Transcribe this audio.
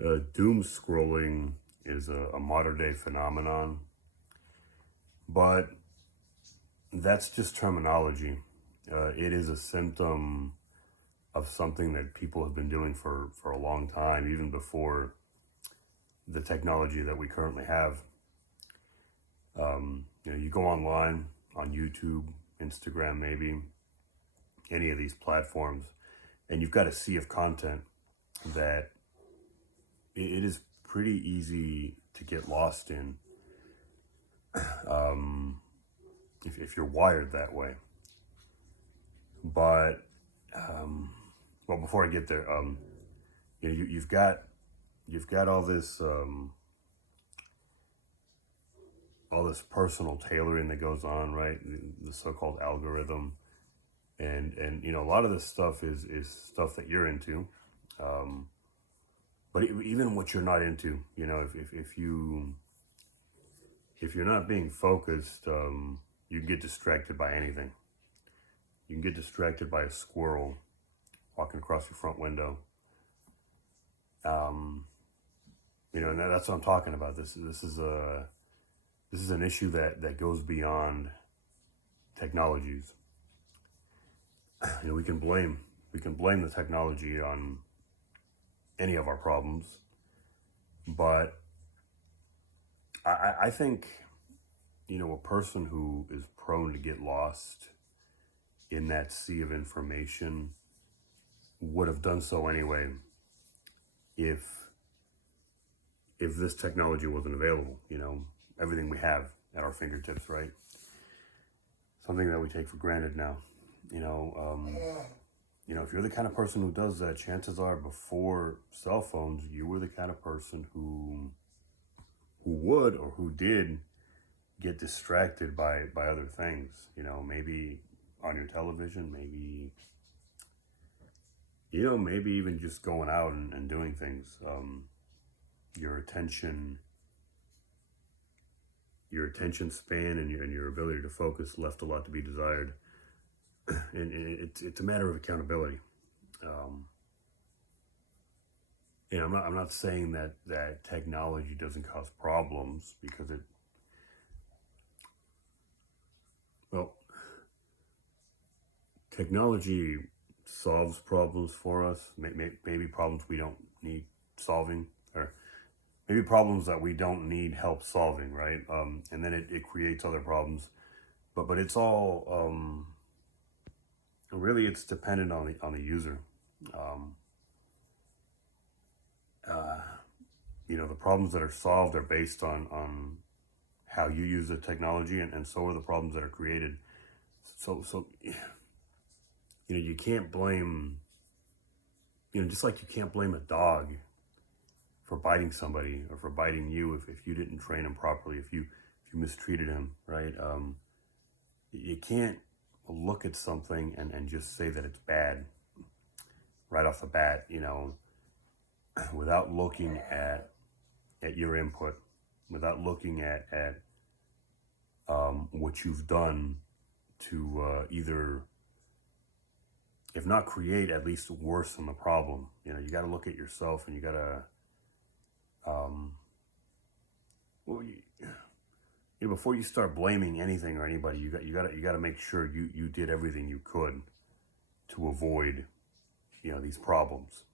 Doom scrolling is a modern day phenomenon, but that's just terminology. It is a symptom of something that people have been doing for a long time, even before the technology that we currently have. You go online on YouTube, Instagram, maybe any of these platforms, and you've got a sea of content that it is pretty easy to get lost in if you're wired that way. But well, before I get there, you've got all this personal tailoring that goes on, right? The so-called algorithm, and a lot of this stuff is stuff that you're into. Um, but even what you're not into, if you're not being focused, you can get distracted by anything. You can get distracted by a squirrel walking across your front window. Um, and that's what I'm talking about. This is an issue that goes beyond technologies. We can blame the technology on any of our problems, but I think a person who is prone to get lost in that sea of information would have done so anyway if this technology wasn't available. Everything we have at our fingertips, right? Something that we take for granted now. You know, um, if you're the kind of person who does that, chances are before cell phones, you were the kind of person who would or who did get distracted by other things. Maybe on your television, maybe even just going out and doing things. Your attention your attention span and your ability to focus left a lot to be desired. And it's a matter of accountability. Um, I'm not saying that technology doesn't cause problems, because well, technology solves problems for us. Maybe problems we don't need solving, or maybe problems that we don't need help solving, right? And then it creates other problems. But it's all really, it's dependent on the user. Um, uh, the problems that are solved are based on how you use the technology, and so are the problems that are created. So you can't blame, just like you can't blame a dog for biting somebody or for biting you if you didn't train him properly, if you mistreated him, right? You can't look at something and just say that it's bad right off the bat, without looking at your input, without looking at what you've done to either, if not create, at least worsen the problem. You got to look at yourself, and you got to, um, well, before you start blaming anything or anybody, you got to make sure you did everything you could to avoid these problems.